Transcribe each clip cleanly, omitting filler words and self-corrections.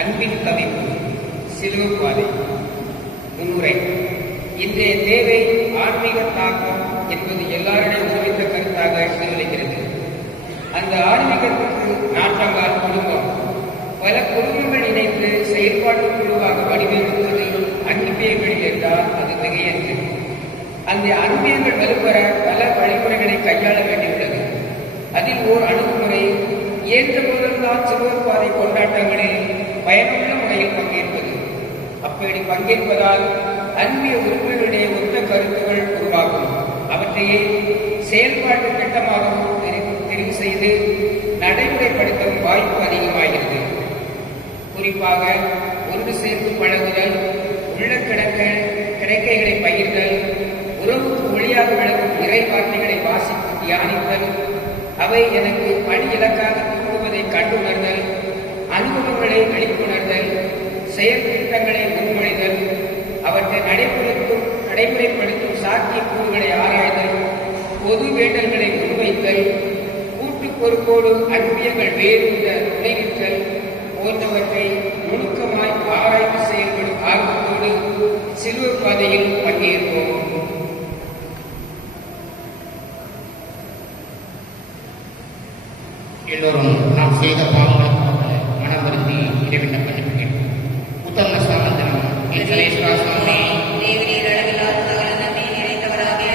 அன்பின் கவிப்பு சிலுவைப்பாதை. முன்னுரை. இன்றைய தேவை ஆன்மீக தாக்கம் என்பது எல்லாரிடம் குறித்த கருத்தாக நிகழ்கிறது. அந்த ஆன்மீகத்துக்கு நாட்டங்கால் குடும்பம். பல குடும்பங்கள் இணைந்து செயல்பாட்டு குழுவாக வடிவமைப்பது அன்பியங்கள் என்றால் அது மிகையன்று. அந்த அன்பியங்கள் வலுப்பெற பல வழிமுறைகளை கையாள வேண்டியுள்ளது. அதில் ஓர் அணுகுமுறை இயன்ற போதெல்லாம் சிலுவைப்பாதை கொண்டாட்டங்களில் பயனுள்ள முறையில் பங்கேற்பது. அப்படி பங்கேற்பதால் அன்பிய உறுப்பினர்களுடைய ஒத்த கருத்துகள் உருவாகும். அவற்றையே செயல்பாட்டு திட்டமாகவும் தெரிவு செய்து நடைமுறைப்படுத்தும் வாய்ப்பு அதிகமாகிறது. குறிப்பாக ஒன்று சேர்ந்து பழகுதல், உள்ள கிடைக்கைகளை பகிர்தல், உறவுக்கு மொழியாக விளக்கும் இறை வார்த்தைகளை வாசித்து தியானித்தல், அவை எனக்கு பணி இலக்காக தூண்டுவதை கண்டுணர்தல், அனுபவங்களை வெளிக்கொணர்தல், செயல் திட்டங்களை முன்மொழிதல், அவற்றை நடைமுறைப்படுத்தும் சாத்திய கூறுகளை ஆராய்தல், பொது வேண்டல்களை முன்வைத்தல், கூட்டு பொறுப்போடு அன்பியங்கள் வேறுந்த விளைவித்தல் போன்றவற்றை நுணுக்கமாய் ஆராய்ச்சி செயல்படும் ஆர்வத்தோடு சிலுவை பாதையில் பங்கேற்போம். எல்லோரும் நாம் செய்த பாவங்களுக்காக மனம் வருந்தி இறைவனை மன்னிப்புகிறோம். உத்தம சாமந்தனம் சுவாமி தேவரீர் அளவில்லாத சகல நன்மை நிறைந்தவராகிய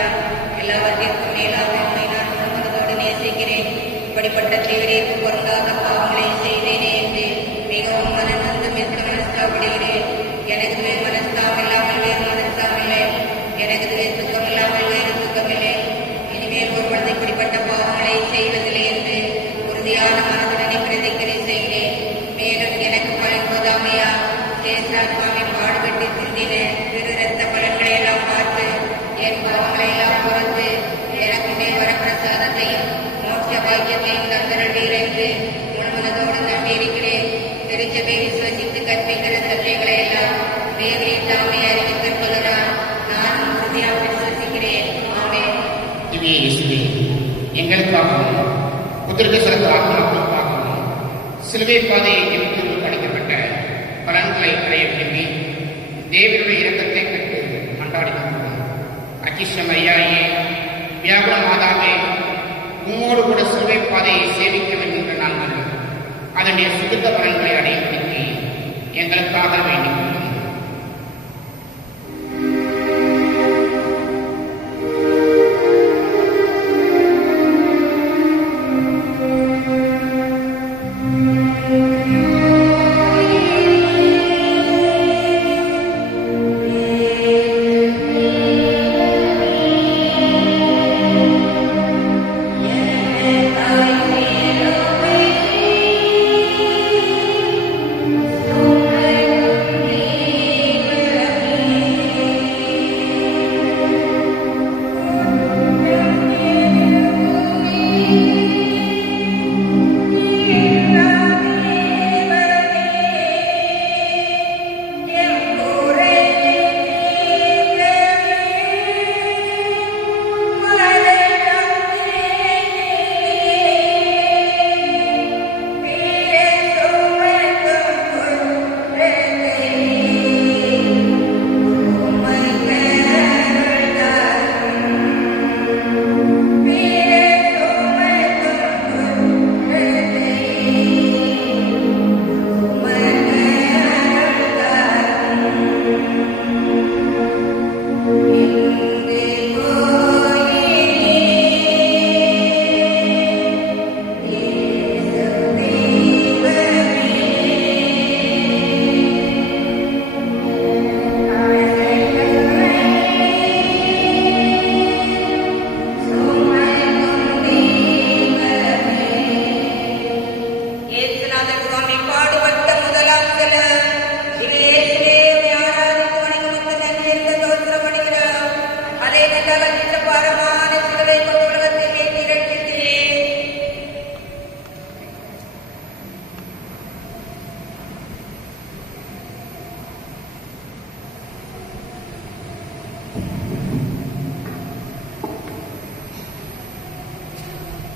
எல்லாவற்றிற்கும் மேலாக நான் மனதோடு நேசிக்கிறேன். இப்படிப்பட்ட தேவரீருக்கு பொருந்தாத பாவங்களை செய்தேனே என்று மிகவும் மனம் வந்து மிக்க மனஸ்தாபடுகிறேன். எனக்கு மேல் மனஸ்தாபம் இல்லாமல் வேறு மனஸ்தாபம் இல்லை. எனக்கு துக்கம் இல்லாமல் வேறு துக்கமில்லை. இனிமேல் ஒரு பொழுது இப்படிப்பட்ட பாவங்களை செய்வதில்லை என்று உறுதியான மனதுடனே பிரதிக்கிறை செய்கிறேன். மேலும் எனக்கு பலன் போதாமையா சுவாமி பாடுபட்டு சிந்தின திரு ரத்த பலன்களை எல்லாம் பார்த்து என் பாவங்களை எல்லாம் பொறுத்து எனக்கு மேல் வரப்பிரசாதத்தையும் மோட்ச பாக்கியத்தையும் தந்தருள்வீர் என்று முழுமனதோடு நம்பியிருக்கிறேன். திருச்சபை விசுவசித்து கற்பிக்கிற சத்தியங்களை எல்லாம் தேவரே தாமே அறிவித்துக் கொள்ளலாம். நானும் உறுதியாக விசுவசிக்கிறேன். ஆமென். எங்களுக்காகவும் புத்திரக சிறந்த ஆத்மாக்களுக்காகவும் சிலுவை பாதையை நிமித்து அளிக்கப்பட்ட பலன்களை அடைய விரும்பி தேவனுடைய இரக்கத்தை பெற்று கொண்டாடி கொண்டோம். அகிஷம் ஐயாயே, வியாகுல மாதாவே, உம்மோடு கூட சிலுவை பாதையை சேவிக்க வேண்டுகின்ற நாங்கள் அதனுடைய சுத்த பலன்களை அடையப்படுத்தி எங்களுக்காக வேண்டிக் கொண்டோம்.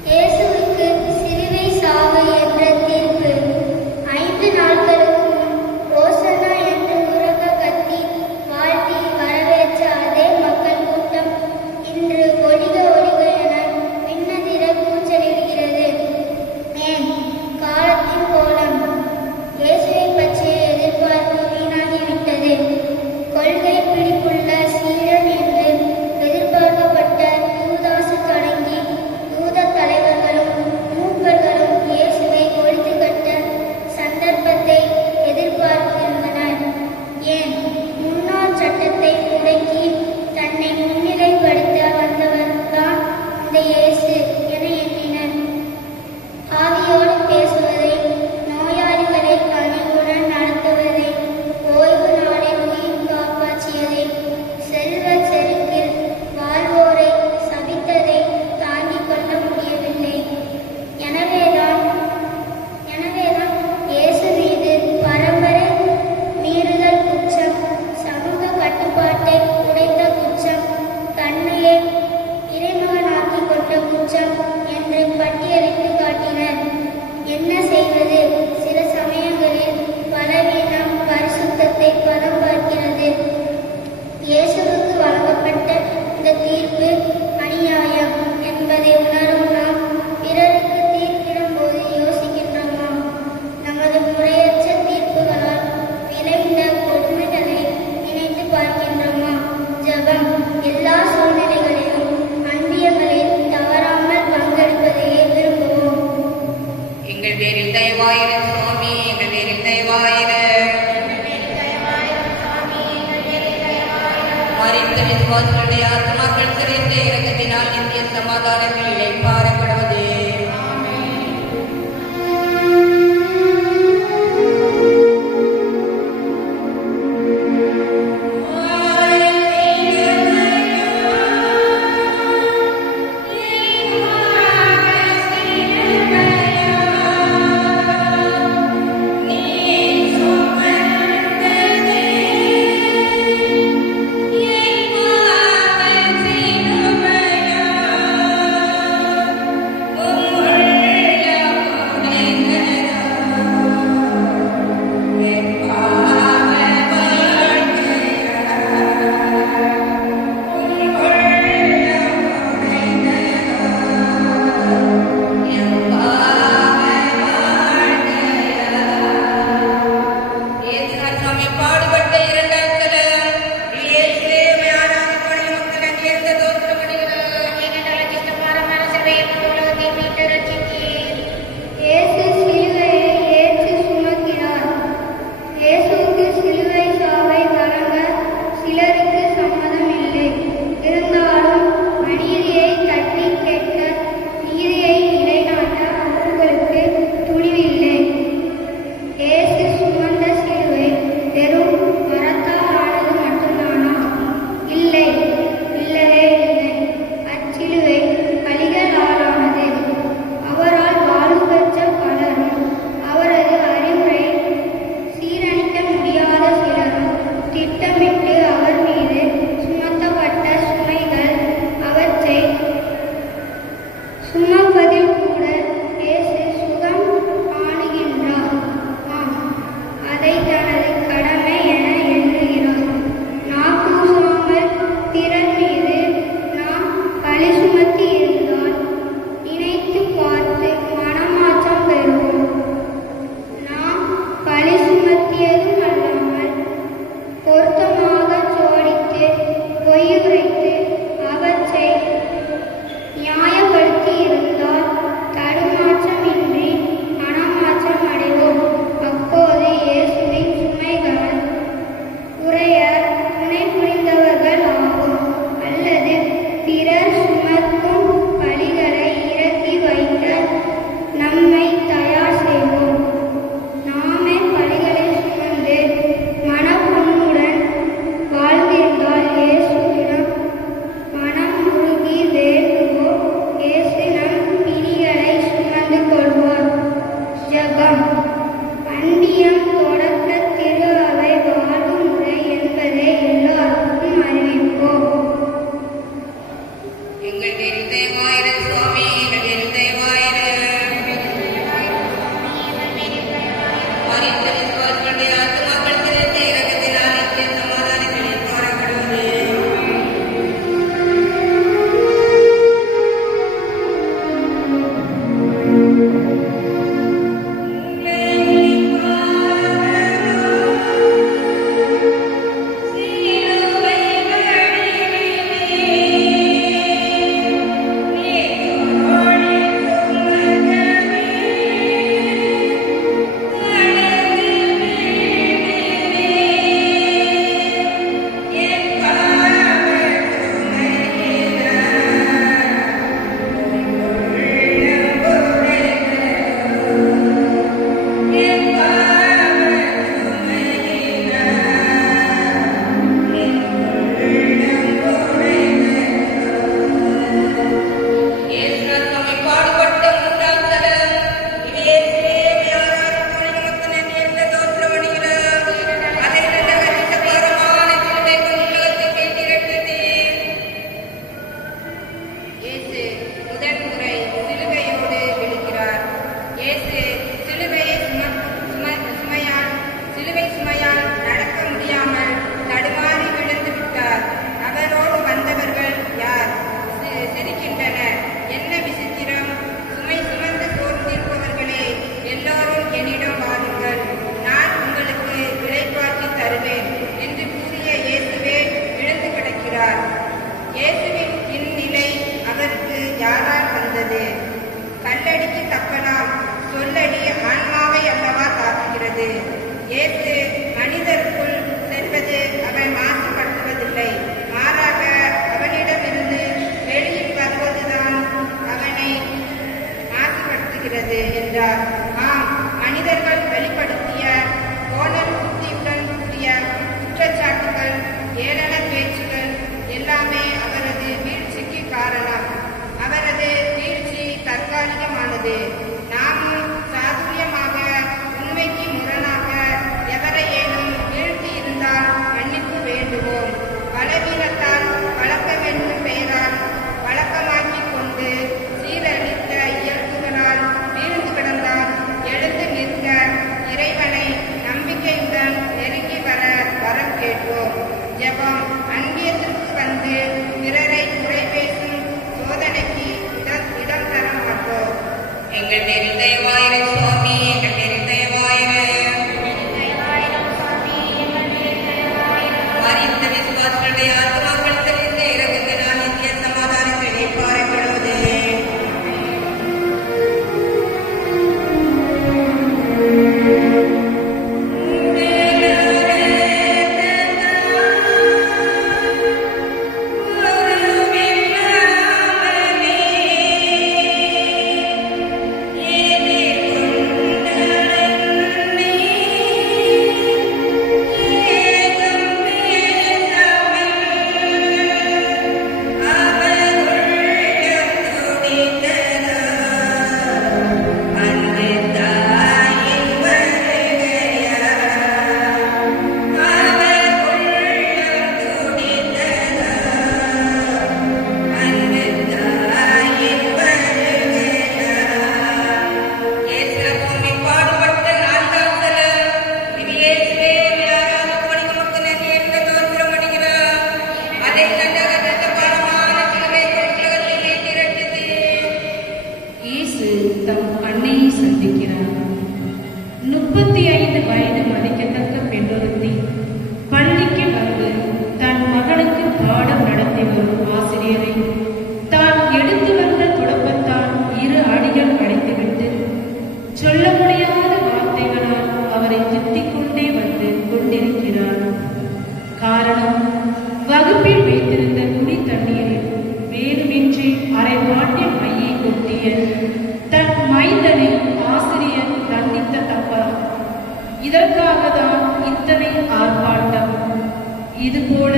இயேசுவுக்கு சிலுவை சாவு என்ற தீர்ப்பு 5 செய்வது. சில சமயங்களில் பலவீனம் பரிசுத்தத்தை பதம் பார்க்கிறது. இயேசுவுக்கு வழங்கப்பட்ட இந்த தீர்ப்பு அநியாயம் என்பதை உணரும் நாம் பிறருக்கு தீர்ப்பிடும் போது யோசிக்கின்றோமா? நமது முறையற்ற தீர்ப்புகளால் விளைந்த கொடுமைகளை நினைத்து பார்க்கின்றோமா? ஜெபம். எல்லா சூழ்நிலைகளிலும் அன்பியங்களில் தவறாமல் பங்கெடுப்பதையே விரும்புவோம். எங்கள் பேரில் தயவாயிரம் சுவாமி, எங்கள் பேரில் தயவாயிரம். மறித்த விசுவாசிகளுடைய ஆத்மாக்கள் சிறைந்த இரக்கத்தினால் நித்திய சமாதானங்கள் இளைப்பாறப்படுவது. Yeah. 35 வயது மதிக்கத்தக்க பெண்ணொருத்தி பள்ளிக்கு வந்து தன் மகனுக்கு பாடம் நடத்தி வரும் ஆசிரியரை தான் எடுத்து வந்த துடப்பத்தால் 2 அடிகள் அடைத்துவிட்டு சொல்ல முடியாத வார்த்தைகளால் அவரை திட்டிக் கொண்டே வந்து கொண்டிருக்கிறார். காரணம், வகுப்பில் வைத்திருந்த குடி தண்ணீரில் வேணுமின்றி அரை பாட்டில் மையை கொட்டிய தன் மைந்தனை ஆசிரியர் தண்டித்த தப்பா. இதற்காக தான் இத்தனை ஆர்ப்பாட்டம். இதுபோல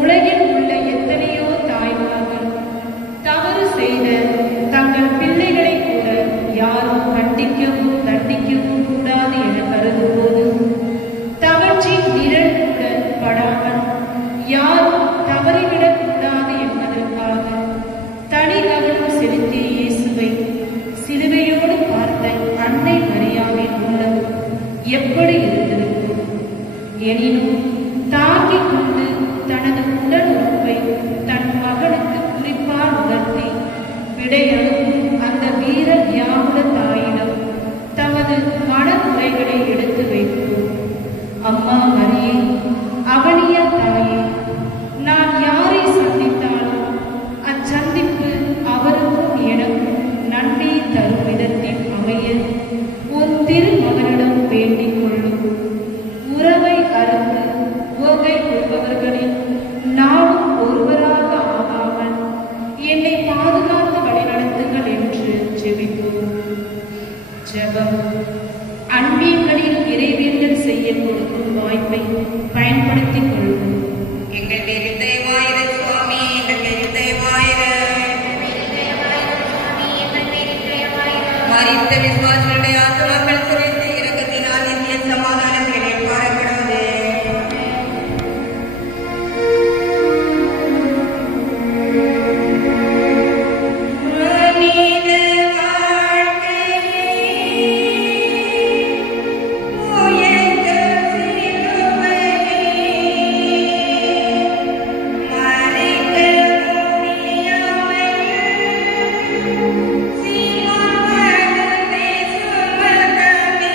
உலகில் உள்ள எத்தனையோ தாய்மார்கள் தவறு செய்த தங்கள் பிள்ளைகளை கூட யாரும் கண்டிக்கவும் தண்டிக்கவும் கூடாது என கருதும்போது தவற்றி நிழல் கூட படாமல் யாரும் தவறிவிடக் கூடாது என்பதற்காக தனி கவனம் செலுத்திய இயேசுவை சிலுவையோடு பார்த்த அன்னை மரியாவின் உள்ளம் எப்படி இருந்திருக்கும்? எனினும் தாங்கிக் கொண்டு தனது உடல் உறுப்பை தன் மகனுக்கு குறிப்பால் உணர்த்தி விடையனுப்பும் அந்த வீர வியாகுல தாயிடம் தமது மனக்குறைகளை எடுத்து வைத்தோம். அம்மா மரியே, அவனிய தாயே, நான் யாரை சந்தித்தாலும் அச்சந்திப்பு அவருக்கும் எனக்கும் நன்மை தரும் விதத்தில் அமைய உன் திருமகனிடம் வேண்டிக் கொள்ளும். உறவை அறுத்து உவகை கொள்பவர்களில் நானும் ஒருவராக ஆகாமல் என்னை பாதுகாத்து வழிநடத்துங்கள் என்று ஜெபிப்போம். ஜெபம். அன்பியங்களில் இறைவேண்டல் செய்ய கொடுக்கும் வாய்ப்பை பயன்படுத்திக் கொள்வோம். எங்கள் பேரில் தயவாயிரு சுவாமி, எங்கள் பேரில் தயவாயிரு. மரித்த விசுவாசிகளுடைய ஆத்மாக்கள் சுரைத்த இரக்கத்தினால் இந்திய சமாதானங்களை பாரப்படுவது. மனித வாழ்க்கையை உயர்ந்த சிலுவையை மறைக்க முடியாமல் சீமோன் மகனை சுமந்தமே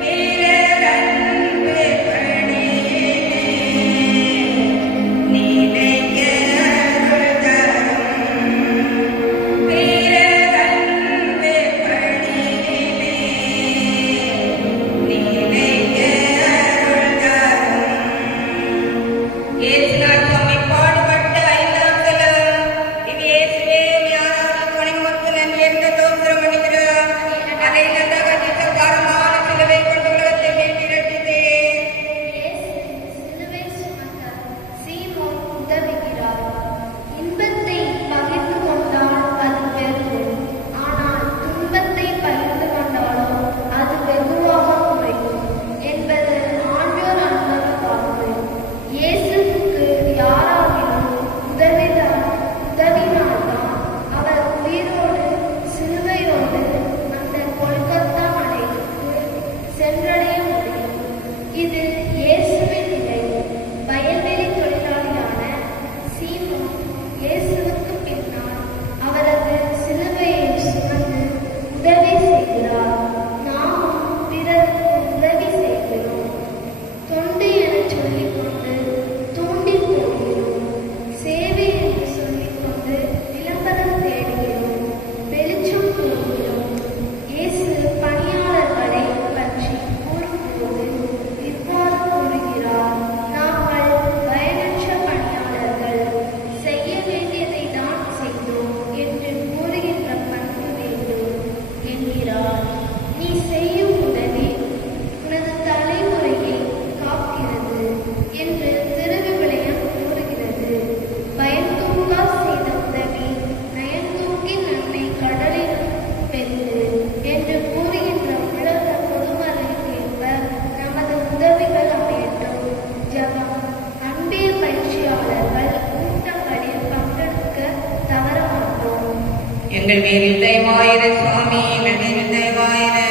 பேரன்பு பணியிலே நிலைக்க அருள் தரும். பேரன்பு பணியிலே நிலைக்க அருள் தரும். இயேசுநாள் சுவாமி பாடுபட்ட 5ஆம் தலம். இது இயேசுவே யாராவது துணைமுகத்து நன்றி என்ற தோத்திரம் பண்ணுகிறார். அதை நன்றாக நிச்சக்காரமான சிலுவை கொண்டு உலகத்தை மீட்டு இரட்டித்தேன். இயேசு சிலுவை சுமக்க சீமோன் உதவுகிறார். இன்பத்தை பகிர்ந்து கொண்டால் அது பெருகும், ஆனால் துன்பத்தை பகிர்ந்து கொண்டாலோ அது வெகுவாக குறையும் என்பது ஆண்டவர் அனுபவ வாக்கு. இயேசுவுக்கு யாராகிலும் உதவினால்தான் அவர் உயிரோடு சிலுவையோடு அந்த கொல்கத்தா மலைக்கு சென்றடைய முடியும். இது இயேசுவின் நிலை. வயல்வெளி தொழிலாளியான சீமோன் இயேசுவுக்கு பின்னால் அவரது சிலுவையை சுமந்து உதவி செய்கிறார். நாமும் பிறருக்கு உதவி செய்கிறோம். தொண்டு எனச் சொல்லிக்கொண்டு தூண்டில் போடுகிறோம். சேவை என்று சொல்லிக்கொண்டு விளம்பரம் தேடுகிறோம். வெளிச்சம் போடுகிறோம். இயேசு பணியாளர்களை பற்றி கூறும்போது இவ்வாறு கூறுகிறார்: நாங்கள் பயனற்ற பணியாளர்கள், செய்ய வேண்டியதை தான் செய்தோம் என்று கூறுகின்ற பண்பு வேண்டும் என்கிறார். நீ செய்யும் உதவி உனது தலைமுறையை காக்கிறது என்று திருவிவிலியம் கூறுகிறது. பயன்தூக்கா செய்த உதவி நயன்தூக்கி நன்மை கடலிலும் பெரிது என்று கூறுகின்ற உலக பொதுமறைக்கேற்ப நமது உதவிகள் அமையட்டும். ஜெபம். அன்பிய பயிற்சியாளர்கள் கூட்டங்களில் பங்கெடுக்க தவற மாட்டோம். எங்கள் பேரில் தயவாயிரு சுவாமி, எங்கள் பேரில் தயவாயிரு.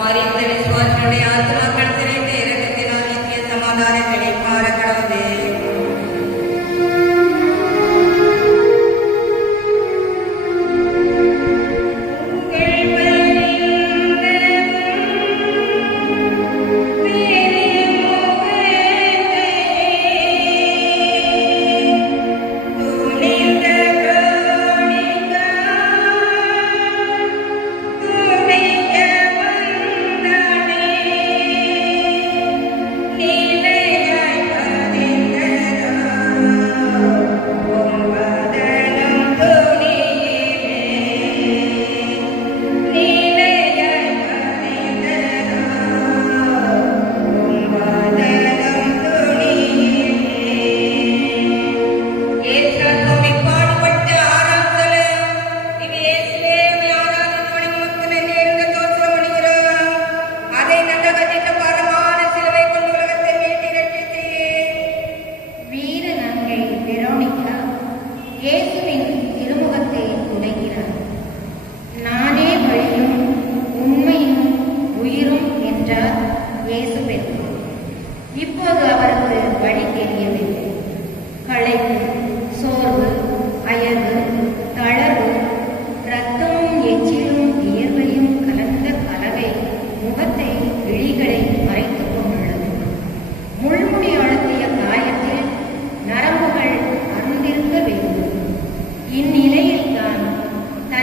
மரித்த விசுவாசிகளுடைய ஆத்மாக்கள் சிறைத்த இரக்கத்தினால் நித்திய சமாதானங்களை பாரப்படுவது.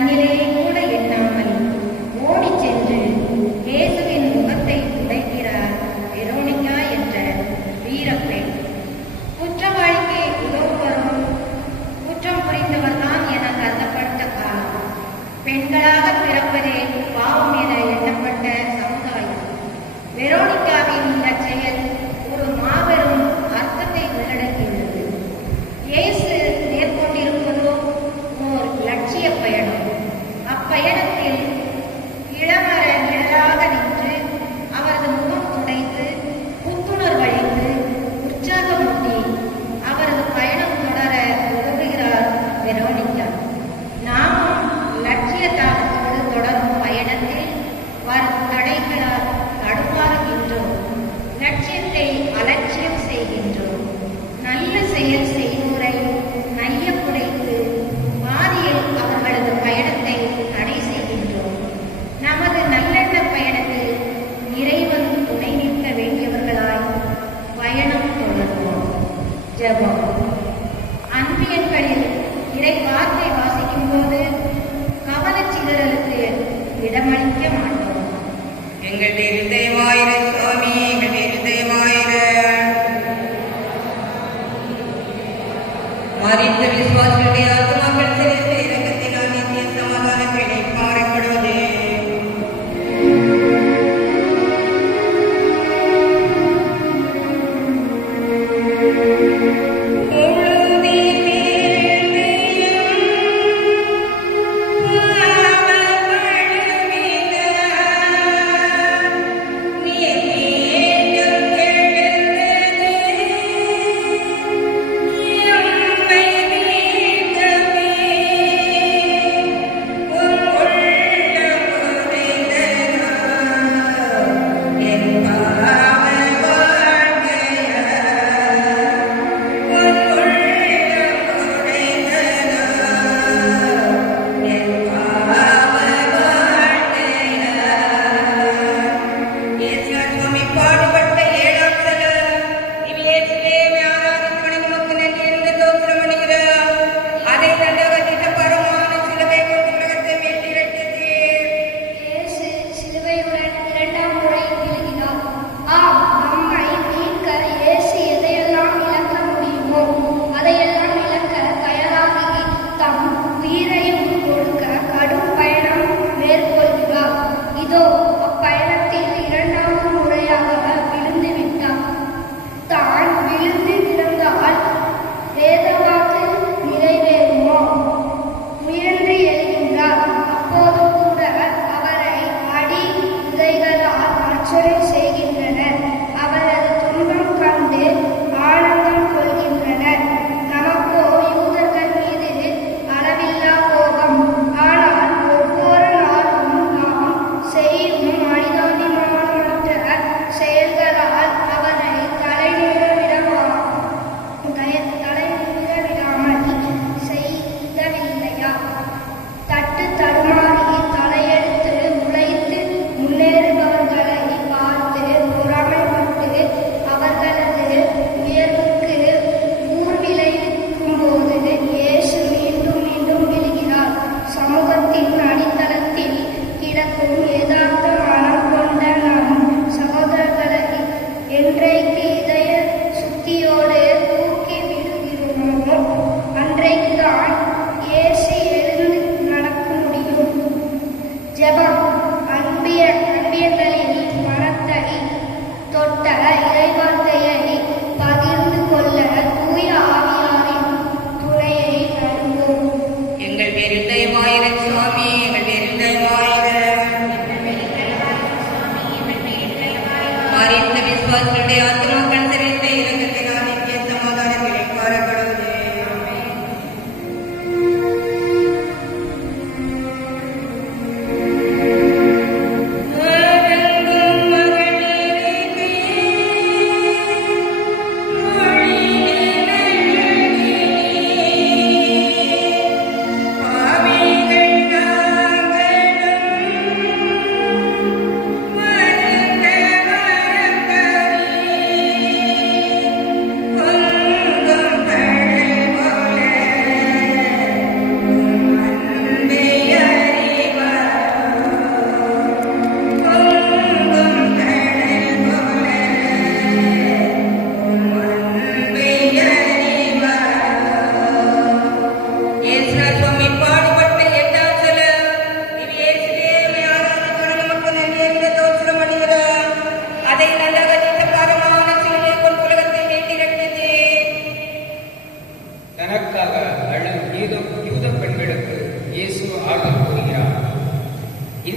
கண்ணிலே கூட எண்ணாமல் ஓடிச் சென்று இயேசுவின் முகத்தை துடைக்கிறார் வெரோனிகா என்ற வீரப்பெண். குற்றவாளிக்கு உதவுவரும் குற்றம் புரிந்தவர்தான் என கருதப்பட்ட காலம். பெண்களாக பிறப்பதே பாவம் என எண்ணப்பட்ட சமுதாயம். வெரோனிகாவின் இந்த செயல் ஒரு மாபெரும் அர்த்தத்தை உள்ளடக்கியுள்ளது. இயேசு மேற்கொண்டிருப்பதோ ஓர் லட்சிய பயணம். அப்பயணத்தில் இளமர நிழலாக நின்று அவரது முகம் துடைத்து புத்துணர்வளித்து உற்சாகமூட்டி அவரது பயணம் தொடர உதவுகிறார் வெரோனிகா. நாமும் லட்சிய தாகத்தோடு தொடரும் பயணத்தில் வரும் தடைகளால் தடுமாறுகின்றோம். லட்சியத்தை அலட்சியம் செய்கின்றோம். நல்ல செயல் செய்வோரை நையப்புடைத்து பாதியில் அவர்களது பயணத்தை தடை செய்கின்றோம். நமது நல்லெண்ண பயணத்தில் இறைவன் துணை நிற்க வேண்டியவர்களாய் பயணம் தொடர்வோம். ஜெபம். அன்பியன்களில் இறை வார்த்தை வாசிக்கும் போது கவனச்சிதறலுக்கு இடமளிக்க மாட்டோம். எங்கள் இருதயமாயிர சுவாமி, எங்கள் இருதயமாயிர மறித்த விசுவாசிகளுடைய ஆத்மாக்கள் சிறந்த இரக்கத்தினால் நித்திய சமாதானங்களை பாரப்படுவது. நீ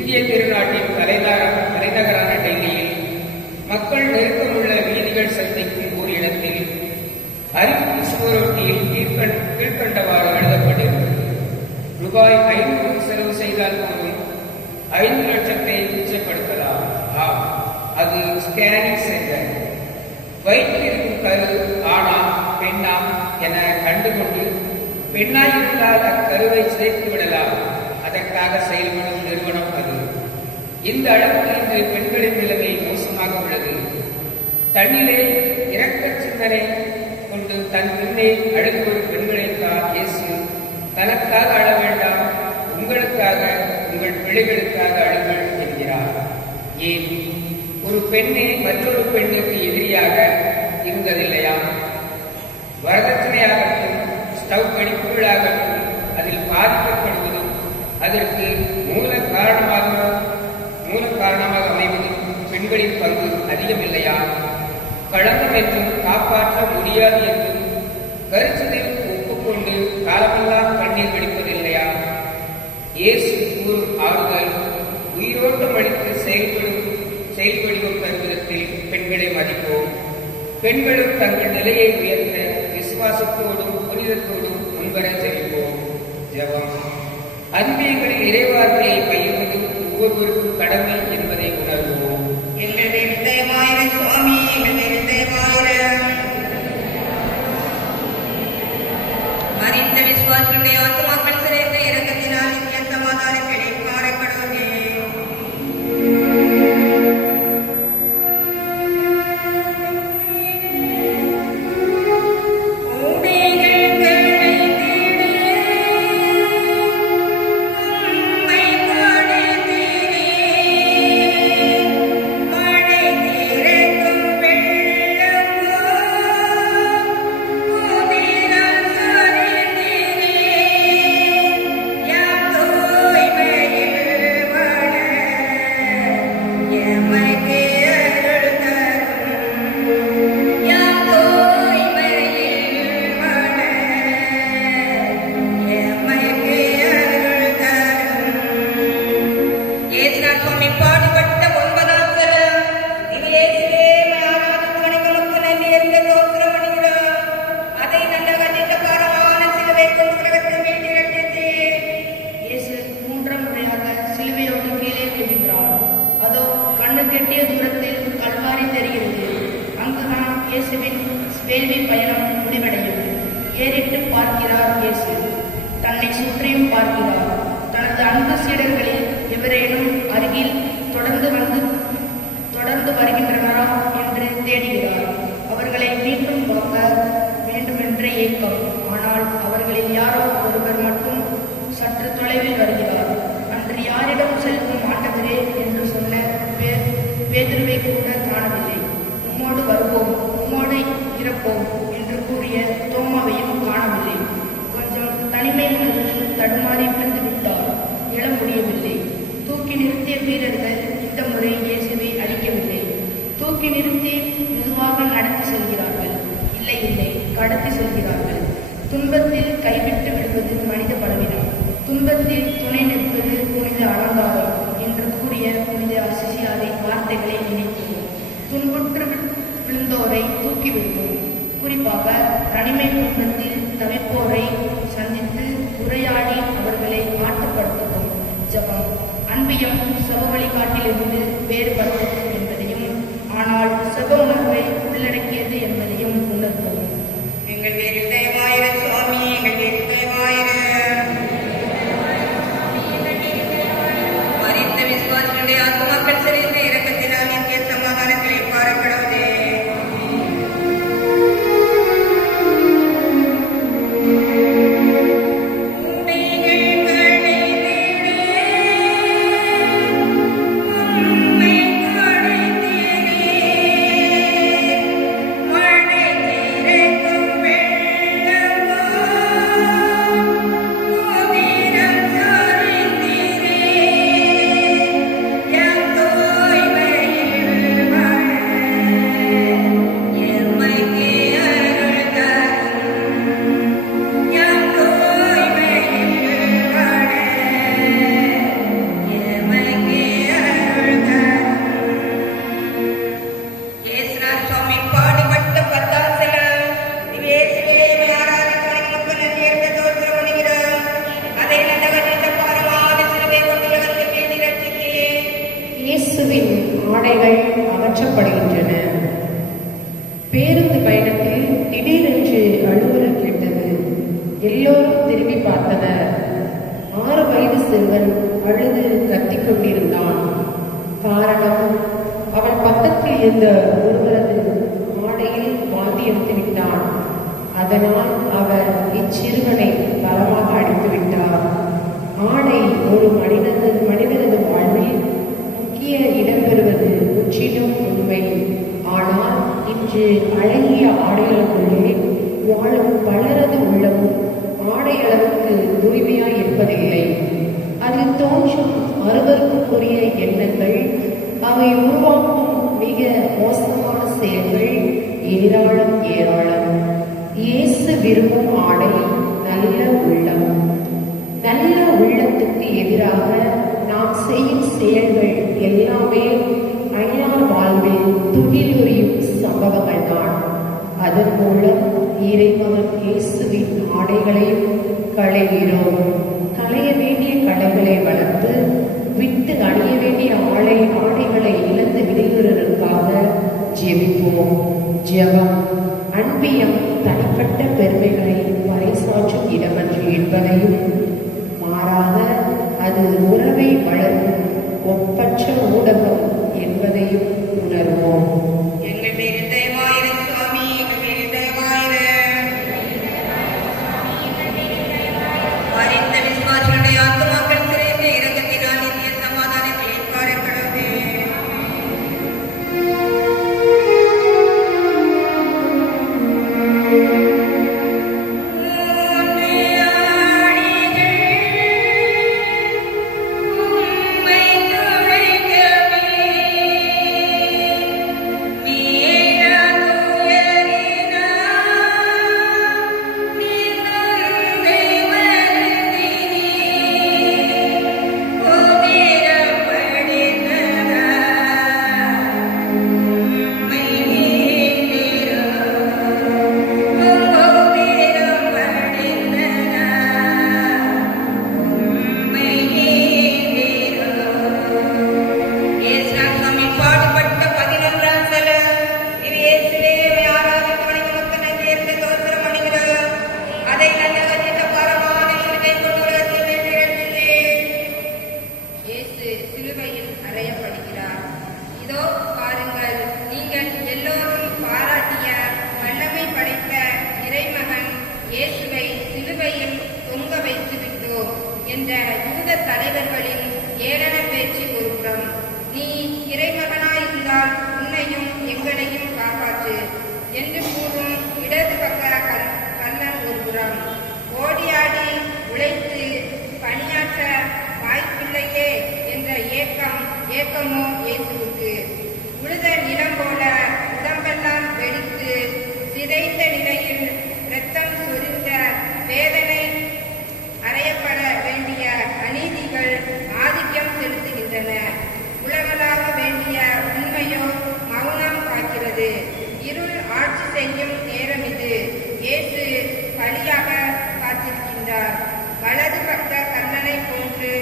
இந்திய திருநாட்டின் தலைநகரான டெல்லியில் மக்கள் நெருக்கமுள்ள வீதிகள் சந்திக்கும் ஒரு இடத்தில் அறிவிப்பு சுவரொட்டியில் கீழ்கண்டவாறு எழுதப்பட்டிருந்தது. ரூபாய் 500 செலவு செய்தால் போதும் 5 லட்சத்தை மிச்சப்படுத்தலாம். அது ஸ்கேனிங் சென்டர். வயிற்றில் இருக்கும் கரு ஆணா பெண்ணா என கண்டுகொண்டு பெண்ணாயிருந்தால் அக்கருவை சிதைத்து விடலாம். அதற்காக செயல்படும் நிறுவனம் அது. இந்த அளவுக்கு இன்று பெண்களின் நிலைமை மோசமாக உள்ளது. தன்னிலே இரக்க சிந்தனை கொண்டு தன் பின்னே அழுது ஒரு பெண்களைத்தான் இயேசு தனக்காக அழ வேண்டாம், உங்களுக்காக, உங்கள் பிள்ளைகளுக்காக அழுங்கள் என்கிறார். ஏன் ஒரு பெண்ணே மற்றொரு பெண்ணுக்கு எதிரியாக இருந்ததில்லையா? வரதட்சணையாகட்டும், ஸ்டவ் வெடிப்புகளாகட்டும் அதில் பாதிக்கப்படுவதும் அதற்கு மூல காரணமாக அமைவதும் பெண்களின் பங்கு அதிகமில்லையா? களங்கம் என்றும் காப்பாற்ற முடியாது என்றும் கருச்சதில் ஒப்புக்கொண்டு காலமெல்லாம் கண்ணீர் வெடிப்பதில்லையா? இயேசு கூறும் ஆறுதல் உயிரோட்டம் அளித்து செயல்படிவம் தரும் விதத்தில் பெண்களை மதிப்போம். பெண்களும் தங்கள் நிலையை உயர்த்த விசுவாசத்தோடும் புனிதத்தோடும் முன்வர ஜெபிப்போம். ஜெபம். அன்பியங்களில் இறைவார்த்தையை பயிர்வது ஒவ்வொருவருக்கும் கடமை என்பதை உணர்வோம். எங்களுடைய விதயமாயிர சுவாமி, எங்களுடைய விதயமாயிர மறித்த விசுவாசிகளுடைய ஆத்மாக்கள் சிறைந்த இரக்கத்தினால் நித்திய சமாதானங்களை பாறைப்படுவதே. வேள்வி பயணம் முடிவடையும். ஏறிட்டு பார்க்கிறார் இயேசு. தன்னை சுற்றியும் பார்க்கிறார். தனது அன்பு சீடர்களில் எவரேனும் அருகில் தொடர்ந்து வருகின்றனரா என்று தேடுகிறார். அவர்களை மீண்டும் பார்க்க வேண்டுமென்ற ஏக்கம். ஆனால் அவர்களில் யாரோ ஒருவர் மட்டும் சற்று தொலைவில் வருகிறார். அன்று யாரிடம் செல்லும் ஆண்டவரே என்று சொன்ன பேதுருவை கூட காணவில்லை. உம்மோடு வருவோம், உம்மோடு இறப்போம் என்று கூறிய தோமாவையும் காணவில்லை. கொஞ்சம் தனிமை உணர்வில் தடுமாறி விழுந்து விட்டார். எழ முடியவில்லை. தூக்கி நிறுத்திய வீரர்கள் இந்த முறை இயேசுவை அழிக்கவில்லை. தூக்கி நிறுத்தி மெதுவாக நடத்தி செல்கிறார்கள். இல்லை இல்லை, கடத்தி செல்கிறார்கள். துன்பத்தில் கைவிட்டு விடுவது மனித பலவீனம். துன்பத்தில் துணை நிற்பது புனித அலங்காரம் என்று கூறிய புனித அசிசியாரை வார்த்தைகளை நினைக்கிறோம். துன்புற்று விழுந்தோரை தூக்கி விடுவோம். குறிப்பாக தனிமை துன்பத்தில் தவிப்போரை சந்தித்து உரையாடி அவர்களை ஆட்டுப்படுத்துவோம். ஜபம். அன்பியம் சப வழிகாட்டிலிருந்து வேறுபடுத்தது என்பதையும், ஆனால் சப உணர்வை உள்ளடக்கியது என்பதையும் உணர்வோம். எங்கள் தேவாயிர சுவாமி, எங்கள் தேவாயிர மறித்த விசுவாசிகளுடைய ஆத்மாக்கள் சிறைந்த இரக்கத்தினால் நித்திய சமாதானங்களை பாரப்படுவதே. மழை ஆடைகள் அகற்றப்படுகின்றன. பேருந்து பயணத்தில் திடீரென்று அலுவலர் கேட்டது. எல்லோரும் திரும்பி பார்த்தனர். 6 வயது சிறுவன் அழுது கத்திக் கொண்டிருந்தான். காரணம், அவன் பக்கத்தில் இருந்த ஒருவரது ஆடையில் வாந்தி எடுத்து விட்டான். அதனால் அவர் இச்சிறுவனை பலமாக அடித்து விட்டார். ஆடை ஒரு மனிதனது வாழ்வில் முக்கிய இடம் பெறுவது முற்றிலும் உண்மை. ஆனால் இன்று அழகிய ஆடைகளுக்குள்ளே வாழும் பலரது உள்ளமும் ஆடை அளவுக்கு தூய்மையாய் இருப்பதில்லை. அதில் தோன்றும் அருவருப்புக்குரிய எண்ணங்கள், அவை உருவாக்கும் மிக மோசமான செயல்கள் ஏராளம் ஏராளம். இயேசு விரும்பும் ஆடை நல்ல உள்ளம். நல்ல உள்ளத்துக்கு எதிராக நாம் செய்யும் செயல்கள் எல்லாமே அயலார் வாழ்வில் துகிலுரியும் சம்பவங்கள் தான். அதன் மூலம் இறைமகன் இயேசுவின் ஆடைகளையும் களைகிறோம். களைய வேண்டிய கடைகளை வளர்த்து விட்டு அணிய வேண்டிய ஆடைகளை இழந்து விடுகிறதற்காக ஜெபிப்போம். ஜெபம் அன்பியம் தனிப்பட்ட பெருமைகளை பறைசாற்றும் இடமன்று என்பதையும், மாறாக அது உறவை வளர்க்கும் ஒப்பற்ற ஊடகம் என்பதையும் உணர்வோம். எங்கள் மீது தயவாயிரு சுவாமி, எங்கள் மீது தயவாயிரு. மரித்த விசுவாசிகளுடைய ஆத்துமாக்கள் சிறைந்த இரக்கத்தினால் நித்திய சமாதானத்தை பாரக்கடவே. என்ற யூத தலைவர்களின் ஏளன பேச்சு ஒருபுறம், நீ இறைமகனாயிருந்தால் உன்னையும் எங்களையும் காப்பாற்று என்று கூறும் இடது பக்க கண்ணன் ஒருபுறம், ஓடியாடி உழைத்து பணியாற்ற வாய்ப்பில்லையே என்ற ஏக்கமோ இயேசுவுக்கு. உழுத நிலம் போல உடம்பெல்லாம் வெடித்து சிதைத்த நிலையில் இரத்தம் சொரிந்த வேதனை அறையப்பட வேண்டிய அநீதிகள் ஆதிக்கம் செலுத்துகின்றன. உலகளாக வேண்டிய உண்மையோ மௌனம் காக்கிறது. இருள் ஆட்சி செய்யும் நேரம் இது. இயேசு பலியாக காத்திருக்கின்றார். வலது பக்க கண்ணனை போன்று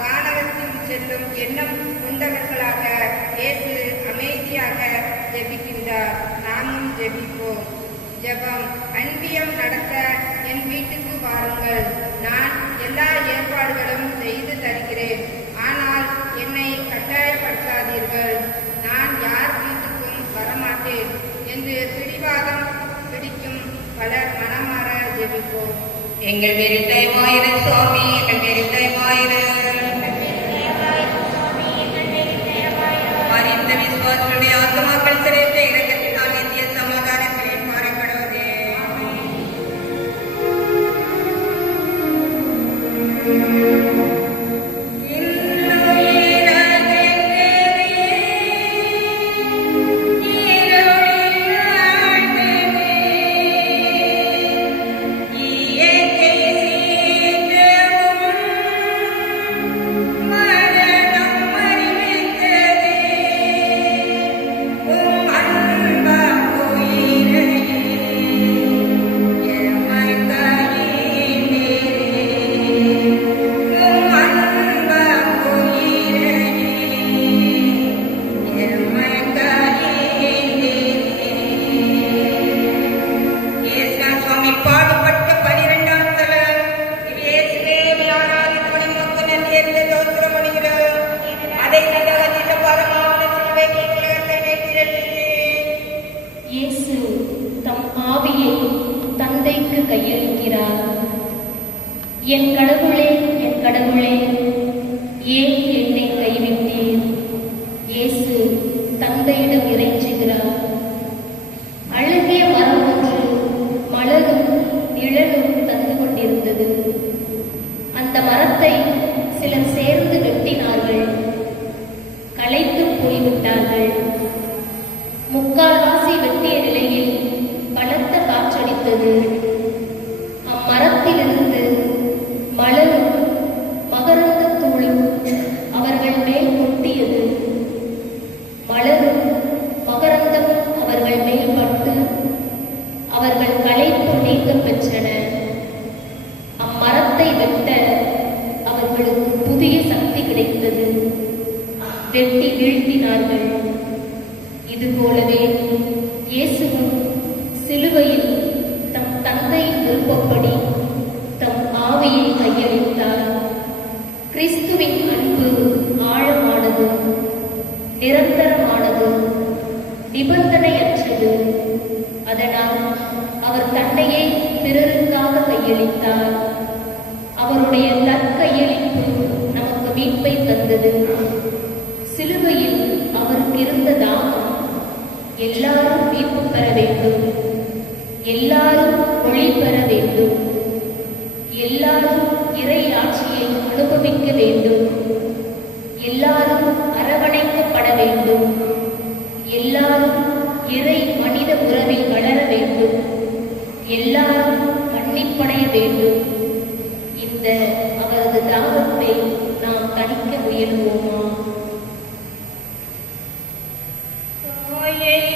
வானகத்தில் செல்லும் எண்ணம் கொண்டவர்களாக இயேசு அமைதியாக ஜெபிக்கின்றார். நாமும் ஜெபிப்போம். ஜெபம். அன்பியம் நடத்த என் வீட்டுக்கு வாருங்கள். நான் எல்லா ஏற்பாடுகளும் செய்து தருகிறேன். ஆனால் என்னை கட்டாயப்படுத்தாதீர்கள். நான் யார் வீட்டுக்கும் வரமாட்டேன் என்று பிடிவாதம் பிடிக்கும் பலர் மனமாற ஜெபிப்போம். எங்கள் மேல் தயவாயிரு சுவாமி, எங்கள் மேல் தயவாயிரு. மரித்த விசுவாசிகளுடைய ஆத்துமாக்கள் சிறைத்த இரக்கத்தினால் நித்திய சமாதானத்தை பாரப்படுவதே. மரணம் அறிவித்ததே, உம் அதை நல்ல பாரமான சிலுவைக்கு உலகத்தை வைத்திருக்கிறேன். இயேசு தம் ஆவியை தந்தைக்கு கையளிக்கிறார். என் கடவுளே, என் கடவுளே, ஏன் என்னை கைவிட்டீர்? இயேசு தந்தையிடம் இறைஞ்சுகிறார். அழகிய மரம் ஒன்று மலரும் நிழலும் தந்து கொண்டிருந்தது. அந்த மரத்தை சிலர் சேர்ந்து வெட்டினார்கள். களைத்து போய்விட்டார்கள். முக்கால்வாசி வெட்டிய நிலையில் பலத்த காற்றடித்தது. அம்மரத்திலிருந்து மலரும் மகரந்த தூளும் அவர்கள் மேல் கொட்டியது. மலரும் மகரந்தம் அவர்கள் மேல் பட்டு அவர்கள் களைப்பு நீங்க பெற்றன. அம்மரத்தை வெட்ட அவர்களுக்கு புதிய சக்தி கிடைத்தது. வெட்டி வீழ்த்தினார்கள். இதுபோலவே இயேசுவும் சிலுவையில் தம் தந்தையின் விருப்பப்படி தம் ஆவியை கையளித்தார். கிறிஸ்துவின் அன்பு ஆழமானது, நிரந்தரமானது, நிபந்தனையற்றது. அதனால் அவர் தன்னையே பிறருக்காக கையளித்தார். அவருடைய நற்கையளிப்பு நமக்கு மீட்பை தந்தது. சிலுவையில் அவருக்கு இருந்த தாகம் எல்லாரும் மீட்பு பெற வேண்டும், எல்லாரும் ஒளி பெற வேண்டும், எல்லாரும் இறை ஆட்சியை அனுபவிக்க வேண்டும், எல்லாரும் அரவணைக்கப்பட வேண்டும், எல்லாரும் இறை மனித உறவில் வளர வேண்டும், எல்லாரும் மன்னிப்படைய வேண்டும். இந்த அவரது தாகத்தை நாம் தணிக்க முயலுவோமா? Oh, yeah.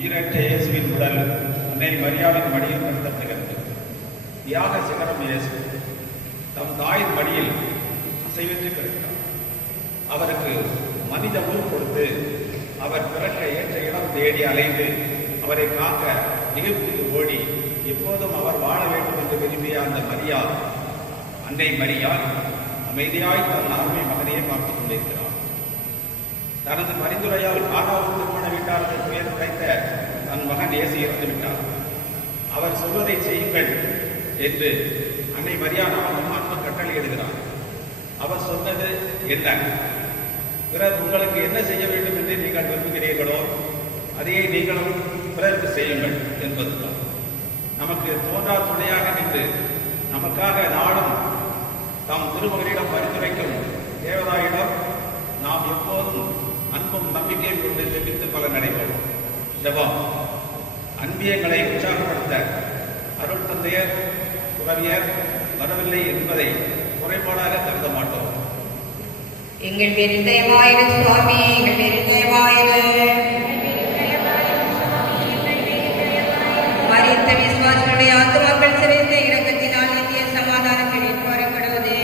உயிரற்ற இயேசுவின் உடல் அன்னை மரியாவின் மடியில் கடத்தப்படுகிறது. தியாக சிகரம் இயேசு தம் தாயின் மடியில் அசைவின்றி கிடக்கிறார். அவருக்கு மனித உருவம் கொடுத்து அவர் பிறக்க ஏற்ற இடம் தேடி அலைந்து அவரை காக்க நிகழ்ச்சிக்கு ஓடி எப்போதும் அவர் வாழ வேண்டும் என்று விரும்பிய அந்த மரியா, அன்னை மரியா அமைதியாய் தன் அருமை மகனையே பார்த்துக் கொண்டிருக்கிறார். தனது பரிந்துரையால் கானாவூர் திருமண வீட்டாருக்கு துயர் கிடைத்த தன் மகன் இயேசு இறந்துவிட்டார். அவர் சொல்வதை செய்யுங்கள் என்று அன்னை மரியா நமக்கு அன்பு கட்டளையிடுகிறார். அவர் சொன்னது என்ன? பிறர் உங்களுக்கு என்ன செய்ய வேண்டும் என்று நீங்கள் விரும்புகிறீர்களோ அதையே நீங்களும் பிறருக்கு செய்யுங்கள் என்பதுதான். நமக்கு தோன்றா துணையாக நின்று நமக்காக நாளும் தாம் திருமகனிடம் பரிந்துரைக்கும் தேவதாயிடம் நாம் எப்போதும் அன்பும் நம்பிக்கையும் கொண்டு ஜெபித்து பலன் அடைவோம். ஜெபம். அன்பியங்களை உற்சாகப்படுத்த அருள் தந்தையர் துறவியர் வரவில்லை என்பதை குறைபாடாக கருத மாட்டோம். எங்கள் பேரில் தயவாயிரு சுவாமி, எங்கள் பேரில் தயவாயிரு. மரித்த விசுவாசிகளுடைய ஆத்துமாக்கள் சிறைந்த இரக்கத்தினால் நித்திய சமாதானம் கிடைக்கப்படுவது.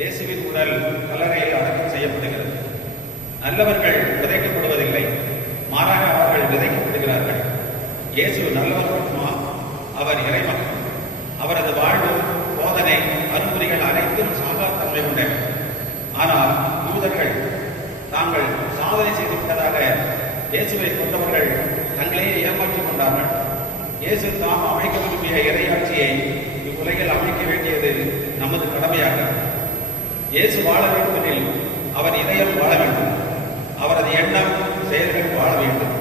இயேசுவின் உடல் கல்லறையில் அடக்கம் செய்யப்படுகிறது. நல்லவர்கள் விதைக்கப்படுவதில்லை, மாறாக அவர்கள் விதைக்கப்படுகிறார்கள். இயேசு நல்லவர் மட்டுமா? அவர் இறைமகன். அவரது வாழ்வு, போதனை, அறிவுரைகள் அனைத்தும் சாகாத்தன்மை கொண்டவை. ஆனால் யூதர்கள் தாங்கள் சாதனை செய்துவிட்டதாக இயேசுவை கொண்டவர்கள் தங்களையே ஏமாற்றிக் கொண்டார்கள். இயேசு தாம் அமைக்க விரும்பிய இறையாட்சியை இவ்வுலகில் அமைக்க வேண்டியது நமது கடமையாக. இயேசு வாழ வேண்டுமெனில் அவர் இதயம் வாழ வேண்டும், அவரது எண்ணம் செயல்கள் வாழ வேண்டும்.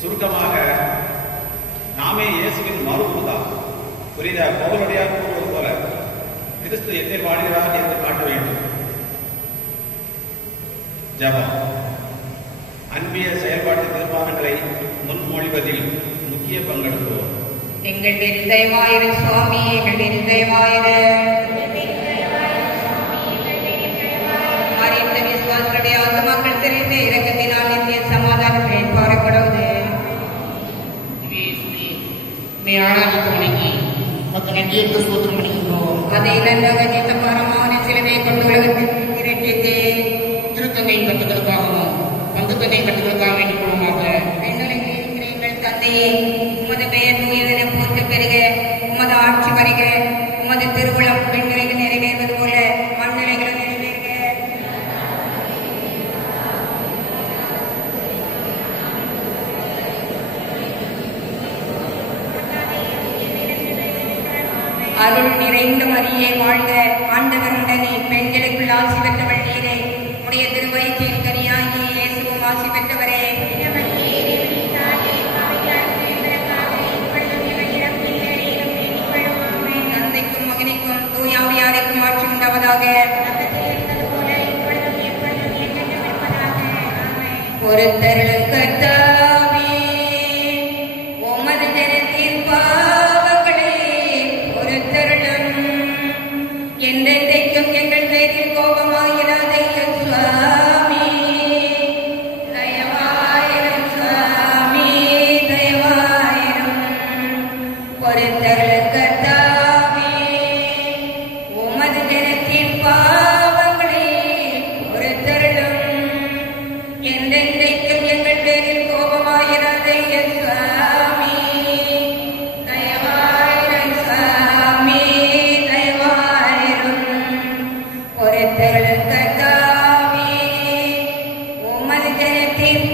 சுருக்கமாக நாமே இயேசுவின் மறுபுதான். புரித பவுலுடையார் கூறுவது போல கிறிஸ்து எதில் வாழ்கிறார் என்று காட்ட வேண்டும். ஜெபம். அன்பிய செயல்பாட்டு தீர்மானங்களை முன்மொழிவதில் முக்கிய பங்கெடுக்கிறோம். எங்கள் பேரில் தயவாயிரு சுவாமி, எங்கள் பேரில் தயவாயிரு. மரித்த விசுவாசிகளுடைய ஆத்துமாக்கள் சிறைந்த இரக்கத்தினால் நித்திய சமாதானம் கிடைக்கப்படுவது. ஆராதித்து வணங்கி மக்கள் நன்றியற்ற சோதனம் அளிக்கின்றோம். அதை நன்றாக நீத்த பாரமான சிலுவை கொண்டு உலகத்திற்கு இரட்சித்து திருத்தந்தையின் கட்டுகளுக்காகவும் பங்கு தந்தையின் கட்டுகளுக்காக வேண்டிக் கொள்ளுமாக. பெண்ணுலகில் இருக்கிற எங்கள் தந்தையே, உமது பெயர் தூயதென போற்ற பெருக, உமது ஆட்சி வருக, உமது திருவுளம் பெண்ணுலகில் நிறைவேறுவது போல மண்ணுலகிலும் நிறைவேறுக. அருள் நிறைந்த மரியே வாழ்க, ஆண்டவர் உடனே பெண்களுக்குள் ஆசி பெற்றவள் நீரே, உடைய திருவயிற்றில் கனியாகி இயேசுவும் ஆசி பெற்றவரே. தந்தைக்கும் மகனுக்கும் தூயாவியாருக்கும் ஆட்சி உண்டாவதாக. பொறுத்தருளும் கர்த்தாவே, உமது ஜனத்தின் பாவங்களை பொறுத்தருளும். என்றென்றைக்கும் எங்கள் பேரில் கோபமாயிராதைய சுவாமி, தயவாயிரும்.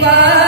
பார்